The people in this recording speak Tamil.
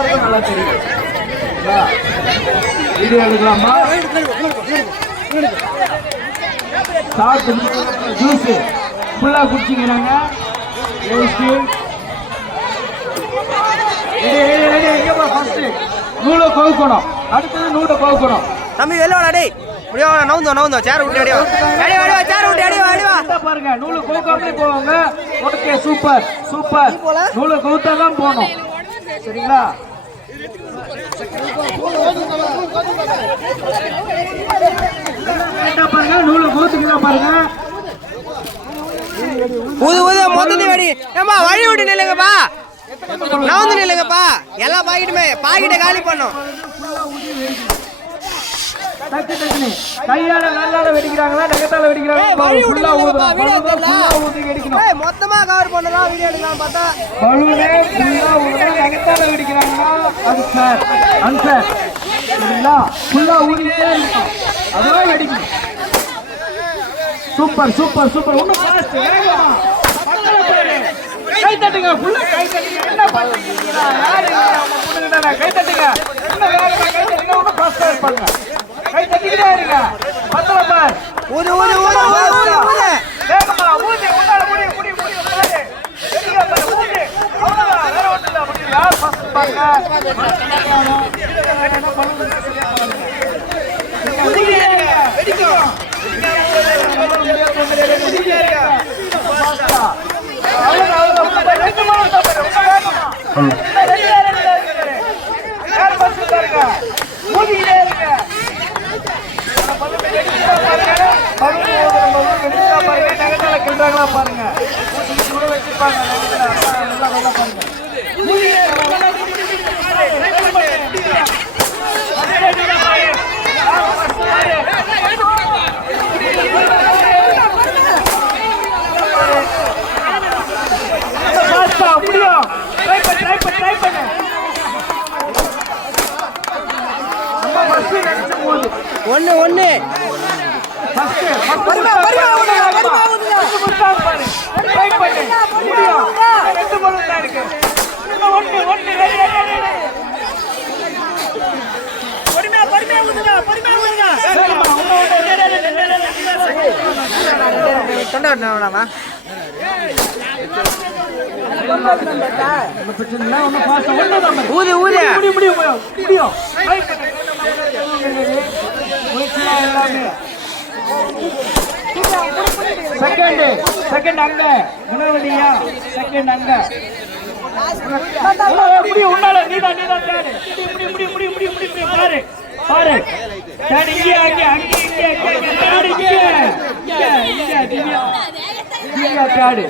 எல்லாருக்கும் நல்லா தெரியும். வீடியோ எடுக்கலாமா? சாப்பிட்டு ஜூஸ் ஃபுல்லா குடிச்சிக்கிறாங்க. நூலை கவுக்கணும். அடுத்தது நூலை கவுக்கணும். தம்பி வெளில டேய் நவுந்தோ சேர் விட்டு அடிவா சேர் விட்டு அடிவா பாருங்க. நூலை கவுக்காமலே போவாங்க. Okay, super super. நூலை கவுத்தா தான் போகணும். சரிங்களா? பாருங்க, நூலை கவுத்துக்கலாம் பாருங்க. மொத்தத்தை வெடி ஏமா வழி விட்டு நில்லுங்கப்பா. நவுந்து நில்லுங்கப்பா. எல்லா பாக்கெட்டுமே பாக்கெட்டை காலி பண்ணும். கையால நல்லால வெடிக்கிறாங்களா நகத்தால வெடிக்கிறாங்களா? மொத்தமா கவர் பண்ணலாம். வீடியோ எடுக்கலாம் பார்த்தா பலூனே ஃபுல்லா ஊதுனா நகத்தால வெடிக்கிறாங்களா? அது சார் ஆன்சர். சரிங்களா? ஃபுல்லா ஊதிட்டே இருக்கும். அதான் வெடிக்கும். Super super super. இன்னும் ஃபாஸ்ட் வேகமா கை தட்டுங்க. ஃபுல்லா கை தட்டுங்க. என்ன பண்றீங்க? யாரு அவங்க பொண்ணுகிட்ட கை தட்டுங்க. இன்னும் வேகமா கை தட்டுங்க. இன்னும் ஃபாஸ்டா இருப்பாங்க. கை தட்டிக்கிட்டே இருங்க. பத்தல பார். ஊது ஊது ஊது ஊது ஊது வேகமா ஊது. உன்னால முடியும் முடியும் முடியும் பாரு. எங்க பாரு ஊது. அவ்வளவுதான். வேற ஒண்ணும் இல்ல. முடியும். யார் ஃபர்ஸ்ட் பாருங்க. வெடிக்கும். பாருங்க முடியும். ட்ரை பண்ணு. ஒண்ணு ஒண்ணு கொண்டாடணும்னாமா? ஊது ஊது முடியும். செகண்ட் அங்க குணவதியா. செகண்ட் அங்க முடியும். உன்னால நீதான் தேடு. முடியும் பாரு பாரு. தேடு இங்கே அங்கே அங்கே இங்கே தேடு இங்கே தேடு.